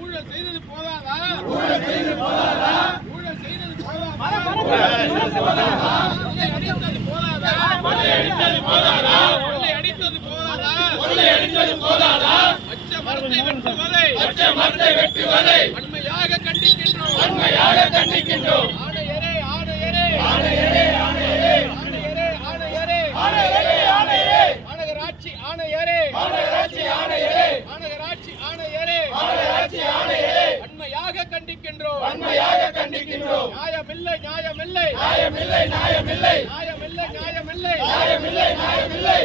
ஊழல் செய்தது போதாதா ஊழல் செய்தது போதாதா ஊழல் செய்தது போதாதா கொள்ளை அடித்தது போதாதா கொள்ளை அடித்தது போதாதா பச்சை மரத்தை வெட்டுவதை. பச்சை மரத்தை வெட்டுவதை வன்மையாக கண்டிக்கின்றோம். வன்மையாக கண்டிக்கின்றோம் ஆணையரே ஆணையரே ஆணையரே ஆணையரே ஆணையரே ஆணையரே ஆணையரே ஆணையரே மாநகராட்சி ஆணையரே மாநகராட்சி ஆணையரே மாநகராட்சி ஆணையரே மாநகராட்சி ஆணையரே வன்மையாக கண்டிக்கின்றோம். வன்மையாக கண்டிக்கின்றோம். நியாயமில்லை. நியாயமில்லை நியாயமில்லை. நியாயமில்லை நியாயமில்லை. நியாயமில்லை நியாயமில்லை.